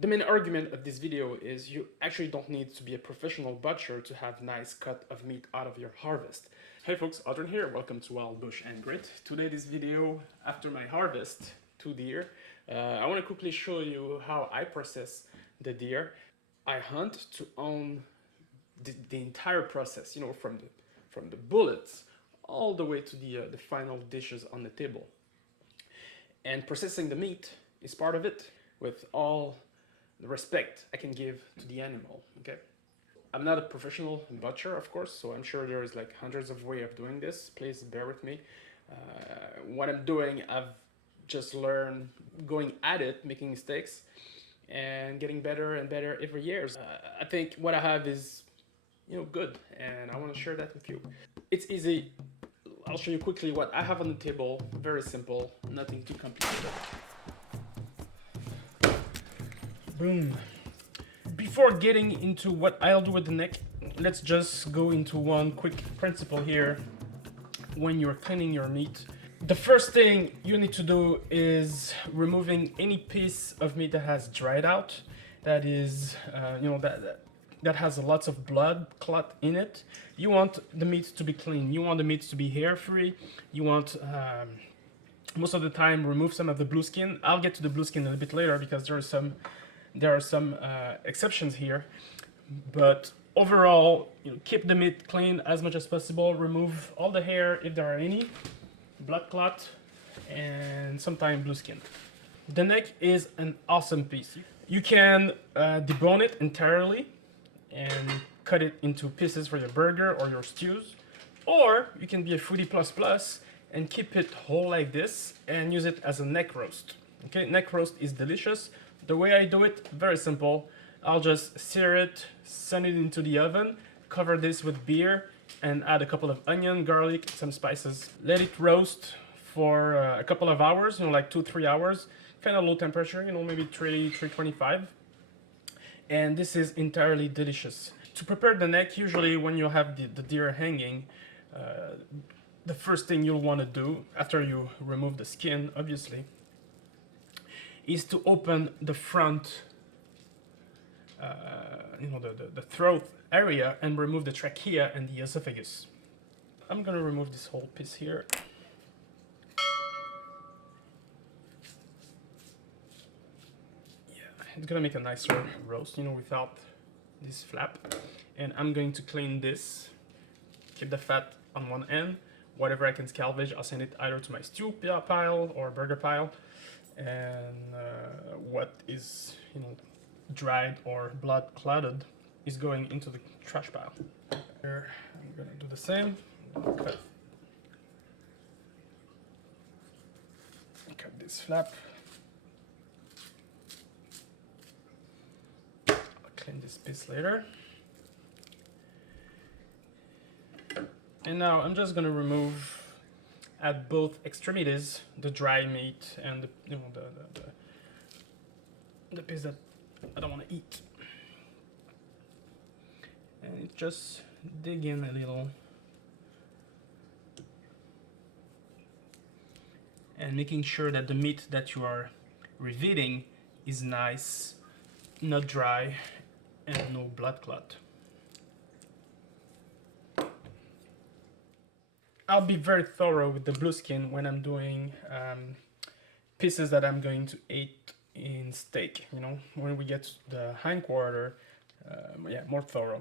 The main argument of this video is you actually don't need to be a professional butcher to have nice cut of meat out of your harvest. Hey folks, Adrian here, welcome to Wild Bush and Grit. Today this video, after my harvest, 2 deer, I want to quickly show you how I process the deer. I hunt to own the entire process, you know, from the bullets all the way to the final dishes on the table. And processing the meat is part of it, with all the respect I can give to the animal, okay? I'm not a professional butcher, of course, so I'm sure there's like hundreds of ways of doing this. Please bear with me. What I'm doing, I've just learned going at it, making mistakes, and getting better and better every year. I think what I have is, you know, good, and I want to share that with you. It's easy. I'll show you quickly what I have on the table. Very simple, nothing too complicated. Boom. Before getting into what I'll do with the neck, let's just go into one quick principle here when you're cleaning your meat. The first thing you need to do is removing any piece of meat that has dried out, that is, that has lots of blood clot in it. You want the meat to be clean. You want the meat to be hair-free. You want, most of the time, remove some of the blue skin. I'll get to the blue skin a little bit later because there are some exceptions here. But overall, keep the meat clean as much as possible. Remove all the hair if there are any, blood clot, and sometimes blue skin. The neck is an awesome piece. You can debone it entirely and cut it into pieces for your burger or your stews, or you can be a foodie plus and keep it whole like this and use it as a neck roast. Okay, neck roast is delicious. The way I do it, very simple. I'll just sear it, send it into the oven, cover this with beer, and add a couple of onion, garlic, some spices. Let it roast for a couple of hours, like 2-3 hours, kind of low temperature, maybe 325. And this is entirely delicious. To prepare the neck, usually when you have the deer hanging, the first thing you'll want to do, after you remove the skin, obviously, is to open the front, the throat area, and remove the trachea and the esophagus. I'm gonna remove this whole piece here. It's gonna make a nicer roast, without this flap. And I'm going to clean this, keep the fat on one end. Whatever I can salvage, I'll send it either to my stew pile or burger pile. And what is, dried or blood clotted is going into the trash pile. Here, I'm gonna do the same. Cut this flap. Clean this piece later. And now I'm just gonna remove at both extremities the dry meat and the piece that I don't want to eat. And just dig in a little and making sure that the meat that you are revealing is nice, not dry, and no blood clot. I'll be very thorough with the blue skin when I'm doing pieces that I'm going to eat in steak. When we get to the hindquarter, more thorough.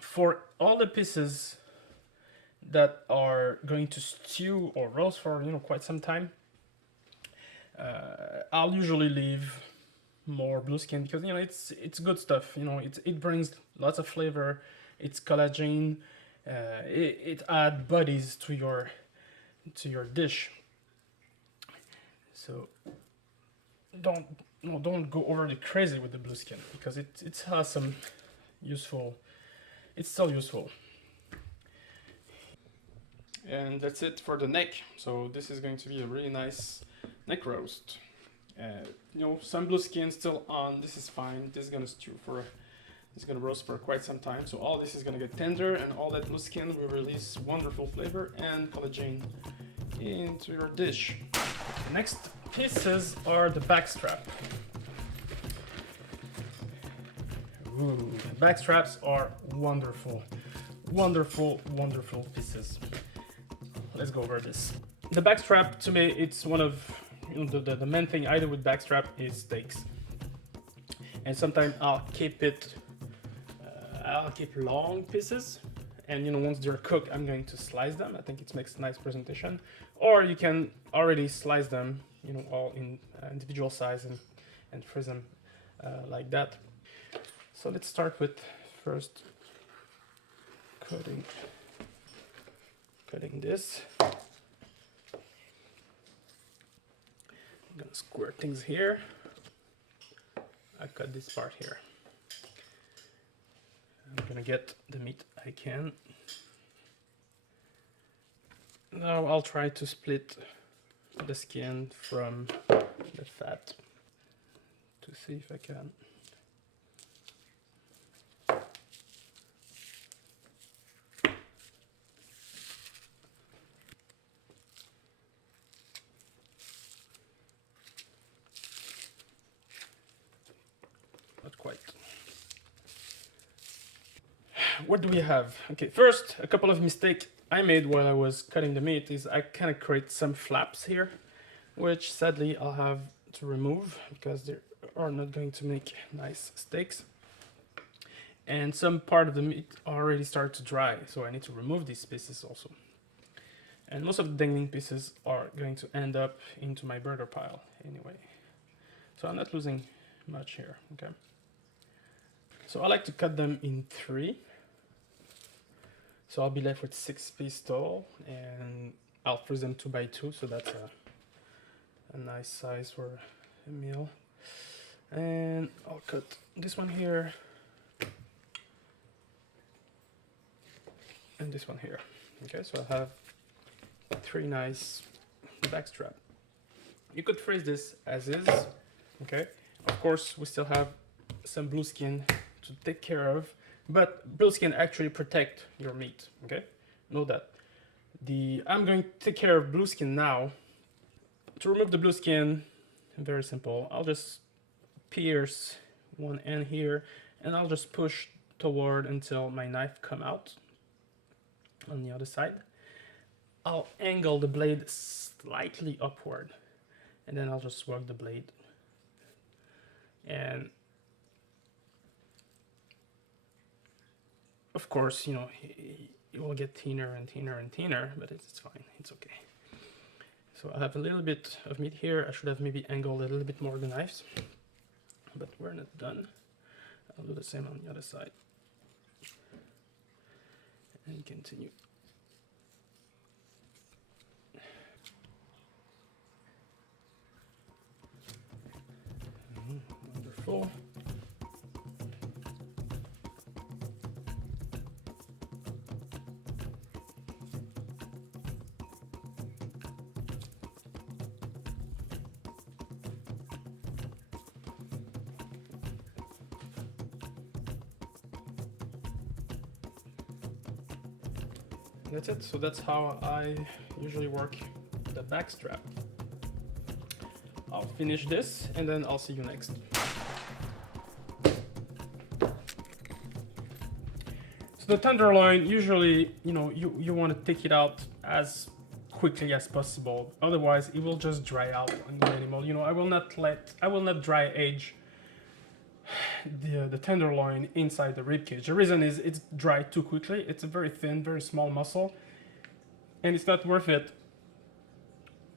For all the pieces that are going to stew or roast for quite some time, I'll usually leave more blue skin because it's good stuff. It brings lots of flavor. It's collagen. It adds bodies to your dish. So don't go overly crazy with the blue skin because it has some useful. It's still useful. And that's it for the neck. So this is going to be a really nice neck roast. Some blue skin still on. This is fine. This is gonna stew for. It's gonna roast for quite some time. So all this is gonna get tender, and all that blue skin will release wonderful flavor and collagen into your dish. The next pieces are the back strap. Ooh, back straps are wonderful. Wonderful, wonderful pieces. Let's go over this. The back strap, to me, it's one of the main thing I do with back strap is steaks. And sometimes I'll keep long pieces. And once they're cooked, I'm going to slice them. I think it makes a nice presentation. Or you can already slice them, all in individual size and freeze them like that. So let's start with first cutting this. I'm gonna square things here. I cut this part here. I'm gonna get the meat I can. Now I'll try to split the skin from the fat to see if I can. Not quite. What do we have? Okay, first, a couple of mistakes I made while I was cutting the meat is I kind of create some flaps here, which sadly I'll have to remove because they are not going to make nice steaks. And some part of the meat already started to dry, so I need to remove these pieces also. And most of the dangling pieces are going to end up into my burger pile anyway. So I'm not losing much here, okay? So I like to cut them in 3. So I'll be left with 6 pieces total, and I'll freeze them 2 by 2, so that's a nice size for a meal. And I'll cut this one here, and this one here. Okay, so I have 3 nice back strap. You could freeze this as is, okay? Of course, we still have some blue skin to take care of, but blue skin actually protect your meat, okay? Know that. I'm going to take care of blue skin now. To remove the blue skin, very simple. I'll just pierce one end here, and I'll just push toward until my knife come out on the other side. I'll angle the blade slightly upward, and then I'll just work the blade. And of course, it will get thinner and thinner and thinner, but it's fine, it's okay. So I have a little bit of meat here. I should have maybe angled a little bit more the knives, but we're not done. I'll do the same on the other side. And continue. Wonderful. That's it. So that's how I usually work the back strap. I'll finish this and then I'll see you next. So the tenderloin, usually, you want to take it out as quickly as possible. Otherwise, it will just dry out on the animal. I will not dry age the tenderloin inside the rib cage. The reason is it's dry too quickly. It's a very thin, very small muscle, and it's not worth it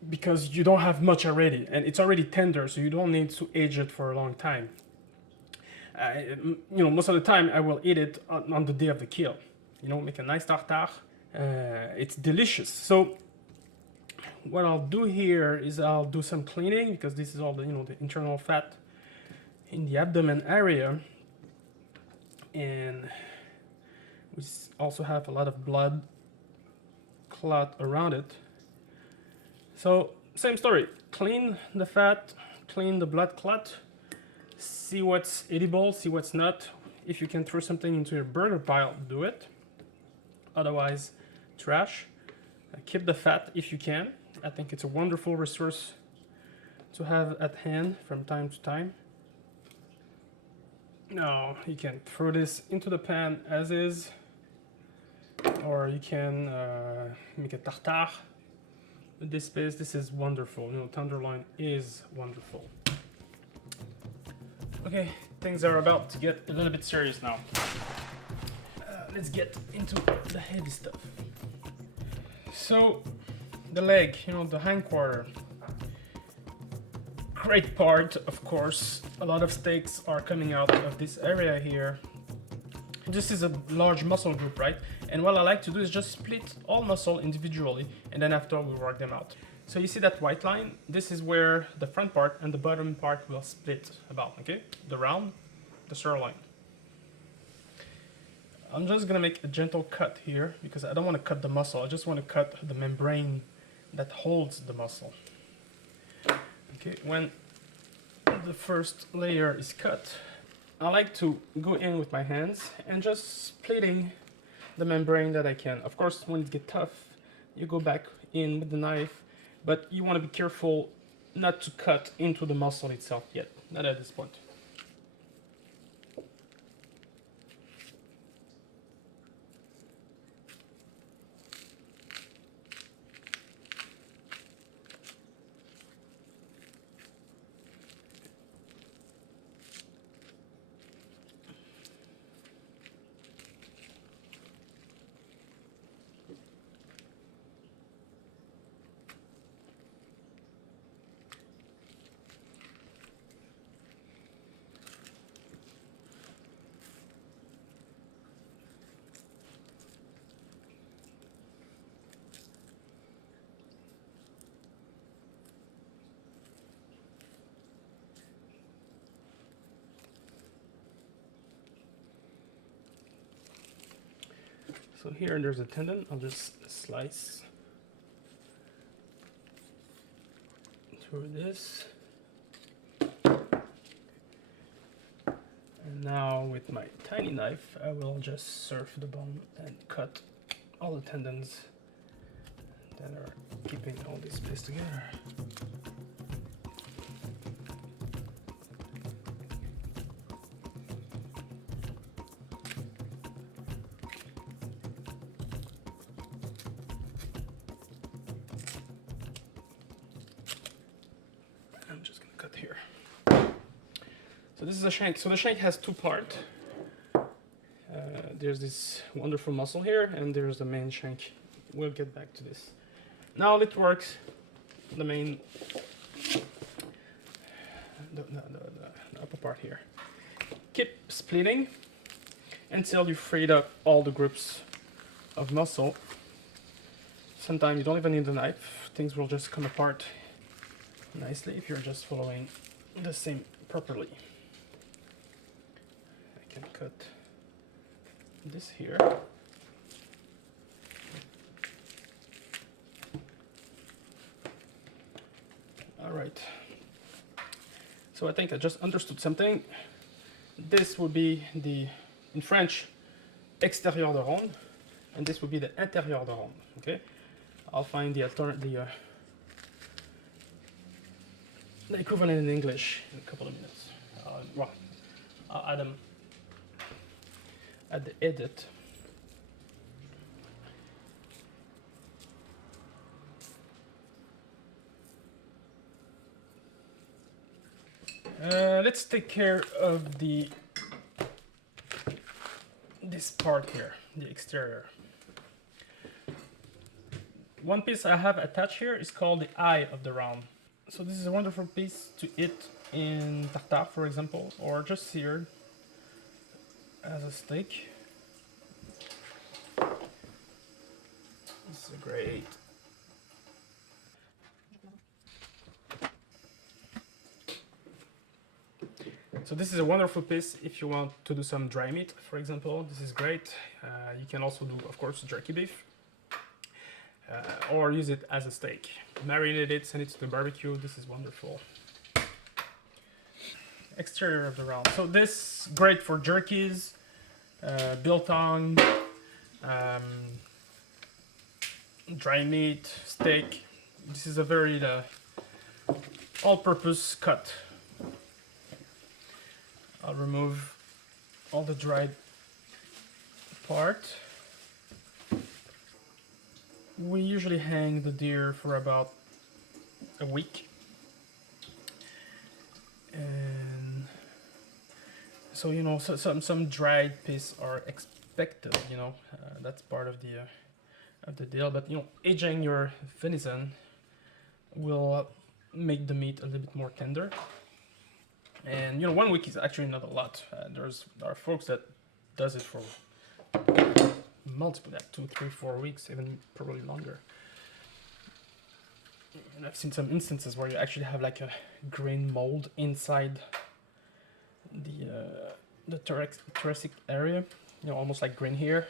because you don't have much already, and it's already tender, so you don't need to age it for a long time. Most of the time I will eat it on the day of the kill. Make a nice tartare. It's delicious. So what I'll do here is I'll do some cleaning because this is all the the internal fat in the abdomen area, and we also have a lot of blood clot around it. So same story, clean the fat, clean the blood clot, see what's edible, see what's not. If you can throw something into your burger pile, do it. Otherwise, trash. Keep the fat if you can. I think it's a wonderful resource to have at hand from time to time. Now you can throw this into the pan as is, or you can make a tartare with this paste. This is wonderful. You know, tenderloin is wonderful. Okay, things are about to get a little bit serious now. Let's get into the heavy stuff. So, the leg, you know, the hindquarter. Great part, of course. A lot of steaks are coming out of this area here. This is a large muscle group, right? And what I like to do is just split all muscle individually, and then after we work them out. So you see that white line? This is where the front part and the bottom part will split about, okay? The round, the sirloin. I'm just gonna make a gentle cut here because I don't want to cut the muscle. I just want to cut the membrane that holds the muscle. Okay, when the first layer is cut, I like to go in with my hands and just splitting the membrane that I can. Of course, when it gets tough, you go back in with the knife, but you want to be careful not to cut into the muscle itself yet, not at this point. So here there's a tendon. I'll just slice through this. And now with my tiny knife, I will just surf the bone and cut all the tendons that are keeping all this piece together. I'm just gonna cut here. So this is a shank. So the shank has two parts. There's this wonderful muscle here, and there's the main shank. We'll get back to this. Now it works. The main, the upper part here. Keep splitting until you freed up all the groups of muscle. Sometimes you don't even need the knife. Things will just come apart nicely if you're just following the same properly. I can cut this here. All right. So I think I just understood something. This would be the, in French, extérieur de ronde, and this would be the intérieur de ronde. Okay. I'll find the equivalent in English in a couple of minutes. Well, I'll add them at the edit. Let's take care of this part here, the exterior. One piece I have attached here is called the eye of the round. So this is a wonderful piece to eat in tartare, for example, or just seared as a steak. This is great. So this is a wonderful piece if you want to do some dry meat, for example. This is great. You can also do, of course, jerky beef. Or use it as a steak. Marinate it, send it to the barbecue. This is wonderful. Exterior of the round. So this great for jerkies, biltong, dry meat, steak. This is a very all-purpose cut. I'll remove all the dried part. We usually hang the deer for about a week. And so, you know, so, some dried piece are expected, you know, that's part of the deal. But, you know, aging your venison will make the meat a little bit more tender. And, you know, 1 week is actually not a lot. There are folks that does it for multiple, that 2, 3, 4 weeks, even probably longer. And I've seen some instances where you actually have like a grain mold inside the thoracic area, you know, almost like grain here.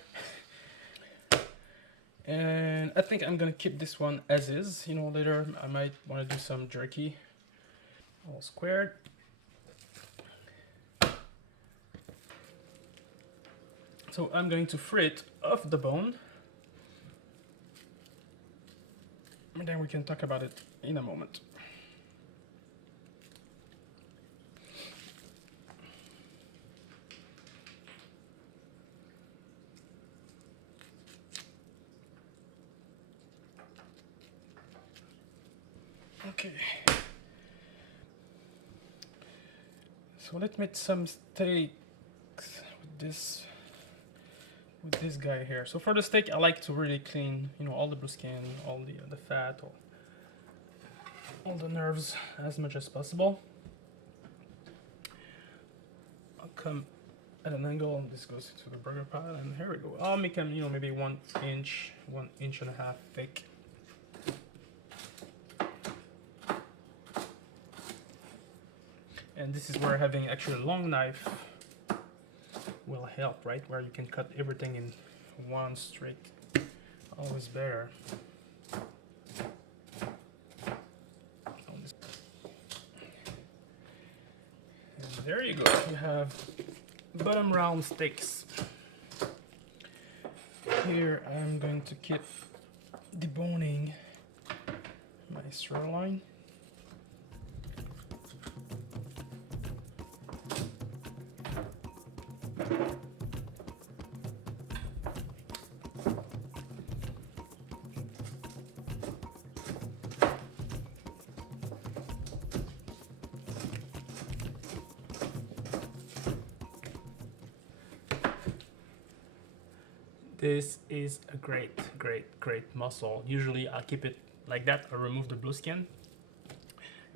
And I think I'm gonna keep this one as is. You know, later I might want to do some jerky, all squared. So I'm going to fry it off the bone, and then we can talk about it in a moment. Okay. So let's make some steaks with this guy here. So for the steak, I like to really clean, you know, all the blue skin, all the fat, all the nerves as much as possible. I'll come at an angle, and this goes into the burger pile, and here we go. I'll make them, you know, maybe 1 inch, 1.5 inches thick. And this is where having actually a long knife will help, right? Where you can cut everything in one streak. Always better. And there you go. You have bottom round steaks. Here I'm going to keep deboning my sirloin. This is a great muscle. Usually I'll keep it like that. I'll remove the blue skin,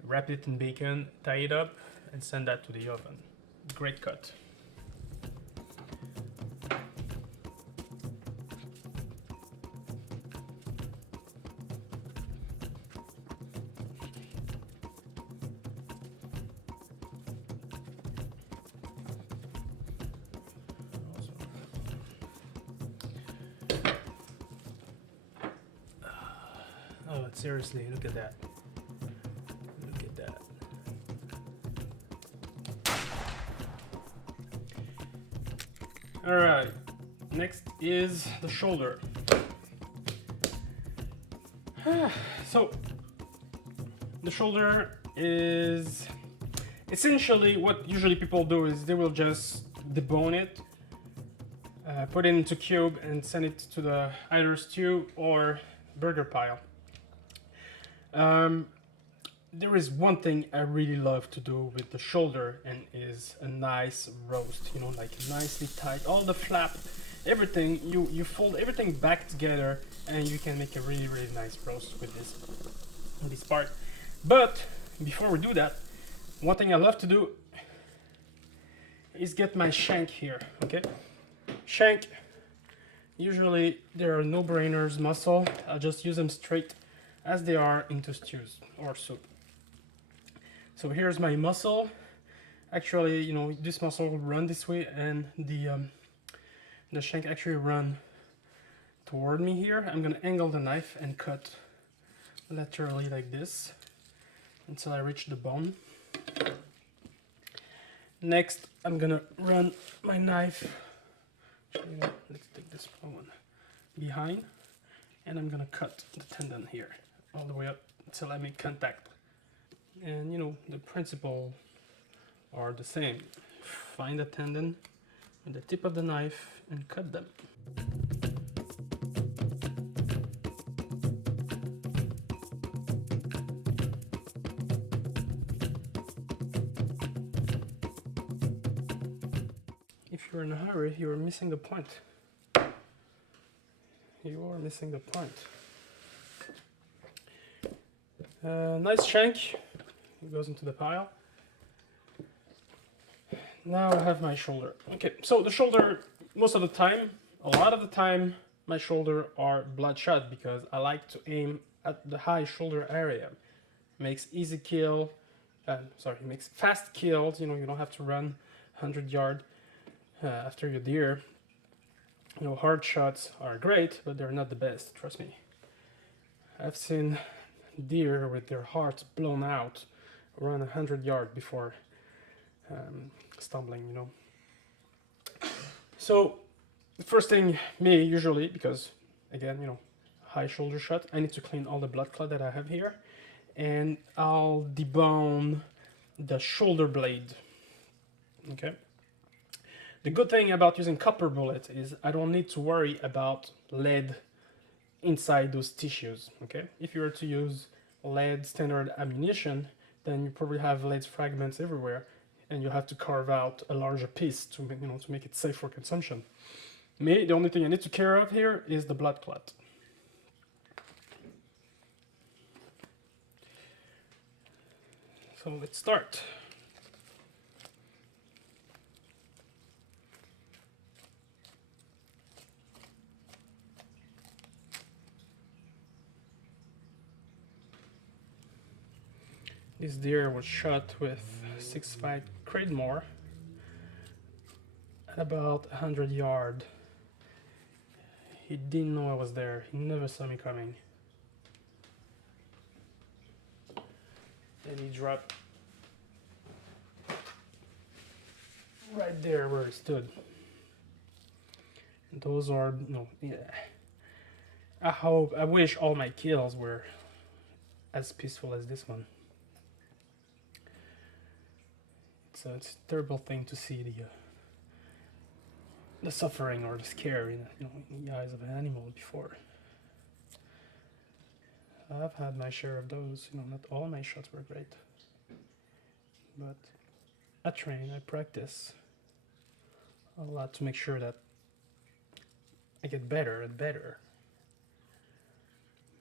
wrap it in bacon, tie it up, and send that to the oven. Great cut. Oh, seriously, look at that. Look at that. All right, next is the shoulder. So, the shoulder is essentially what usually people do is they will just debone it, put it into cube, and send it to the either stew or burger pile. There is one thing I really love to do with the shoulder, and is a nice roast, you know, like nicely tight, all the flap, everything, you fold everything back together, and you can make a really nice roast with this part. But before we do that, one thing I love to do is get my shank here, okay? Shank, usually they are no-brainers muscle. I'll just use them straight as they are into stews or soup. So here's my muscle. Actually, you know, this muscle will run this way, and the shank actually run toward me here. I'm gonna angle the knife and cut laterally like this until I reach the bone. Next, I'm gonna run my knife, actually, no, let's take this one behind, and I'm gonna cut the tendon here all the way up until I make contact. And you know, the principle are the same. Find the tendon, with the tip of the knife and cut them. If you're in a hurry, you're missing the point. You are missing the point. Nice shank. It goes into the pile. Now I have my shoulder. Okay, so the shoulder, most of the time, a lot of the time, my shoulder are bloodshot because I like to aim at the high shoulder area. Makes easy kill. It makes fast kills. You know, you don't have to run 100 yards after your deer. You know, hard shots are great, but they're not the best. Trust me. I've seen deer with their hearts blown out run 100 yards before stumbling, you know. So the first thing, me usually, because again, you know, high shoulder shot, I need to clean all the blood clot that I have here, and I'll debone the shoulder blade. Okay. The good thing about using copper bullets is I don't need to worry about lead inside those tissues. Okay. If you were to use lead standard ammunition, then you probably have lead fragments everywhere, and you have to carve out a larger piece to make it safe for consumption. Me, the only thing I need to care of here is the blood clot. So let's start. This deer was shot with 6.5 Creedmoor at about 100 yards. He didn't know I was there. He never saw me coming. And he dropped right there where he stood. And those are, yeah. I wish all my kills were as peaceful as this one. So it's a terrible thing to see the suffering or the scare in the eyes of an animal before. I've had my share of those. Not all my shots were great, but I train, I practice a lot to make sure that I get better and better.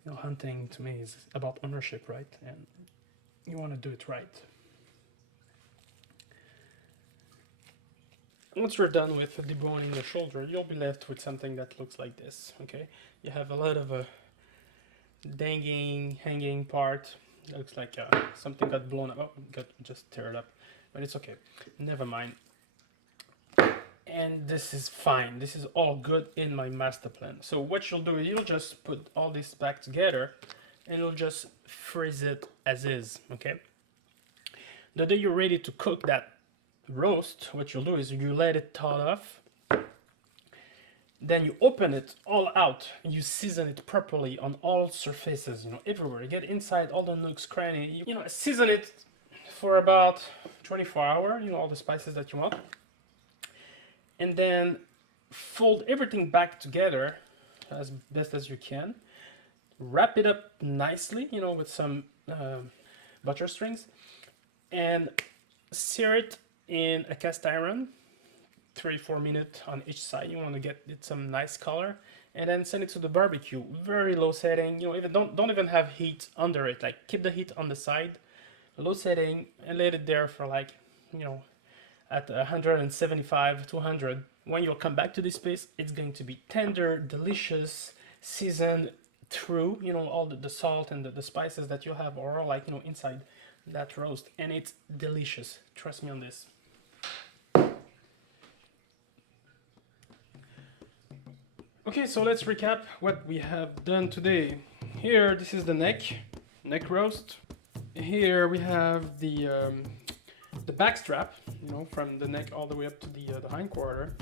Hunting to me is about ownership, right? And you want to do it right. Once you're done with deboning the shoulder, you'll be left with something that looks like this, okay? You have a lot of hanging part. It looks like something got blown up. Oh, just tear it up. But it's okay. Never mind. And this is fine. This is all good in my master plan. So what you'll do is you'll just put all this back together and you'll just freeze it as is, okay? The day you're ready to cook that roast, what you'll do is you let it thaw off, then you open it all out, you season it properly on all surfaces, everywhere. You get inside all the nooks, cranny, season it for about 24 hours, all the spices that you want, and then fold everything back together as best as you can, wrap it up nicely, with some butter strings, and sear it in a cast iron, 3-4 minutes on each side. You want to get it some nice color, and then send it to the barbecue. Very low setting. Even don't even have heat under it. Like, keep the heat on the side, low setting, and let it there for at 175, 200. When you'll come back to this place, it's going to be tender, delicious, seasoned through. All the salt and the spices that you have are all inside that roast, and it's delicious. Trust me on this. Okay, so let's recap what we have done today. Here, this is the neck roast. Here we have the back strap, from the neck all the way up to the hindquarter.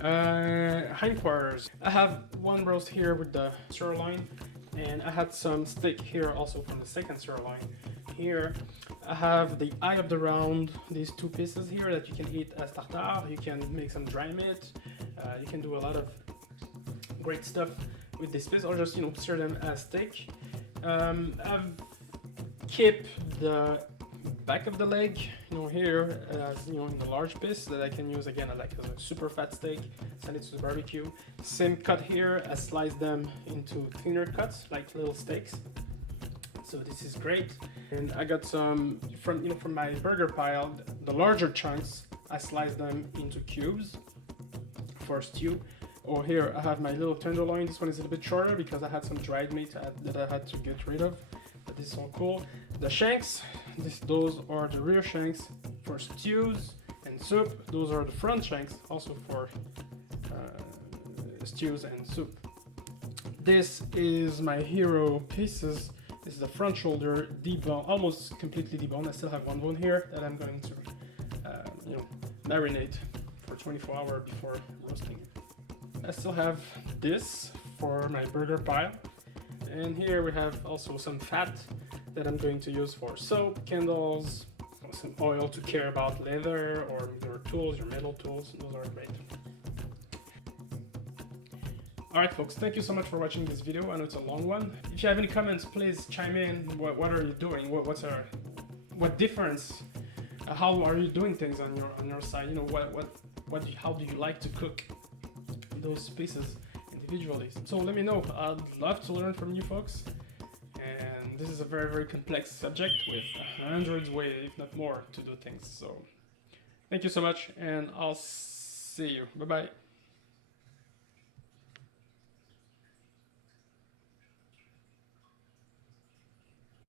Hindquarters. I have one roast here with the sirloin, and I had some steak here also from the second sirloin. here I have the eye of the round, these two pieces here that you can eat as tartare. You can make some dry meat. You can do a lot of great stuff with this piece, or just, you know, sear them as steak. I've kept the back of the leg, you know, here as, you know, in the large piece that I can use again like as a super fat steak, send it to the barbecue. Same cut here, I slice them into thinner cuts like little steaks. So this is great. And I got some from, you know, from my burger pile, the larger chunks, I slice them into cubes for stew. Or here I have my little tenderloin. This one is a little bit shorter because I had some dried meat that I had to get rid of. But this is all cool. The shanks, those are the rear shanks for stews and soup. Those are the front shanks also for stews and soup. This is my hero pieces. This is the front shoulder, debone, almost completely deboned. I still have one bone here that I'm going to, you know, marinate for 24 hours before roasting. I still have this for my burger pile, and here we have also some fat that I'm going to use for soap, candles, some oil to care about leather or your tools, your metal tools. Those are great. Alright folks, thank you so much for watching this video. I know it's a long one. If you have any comments, please chime in. What are you doing? What difference? How are you doing things on your side? You know, how do you like to cook those pieces individually? So let me know. I'd love to learn from you folks. And this is a very, very complex subject with hundreds way, if not more, to do things. So thank you so much, and I'll see you. Bye bye.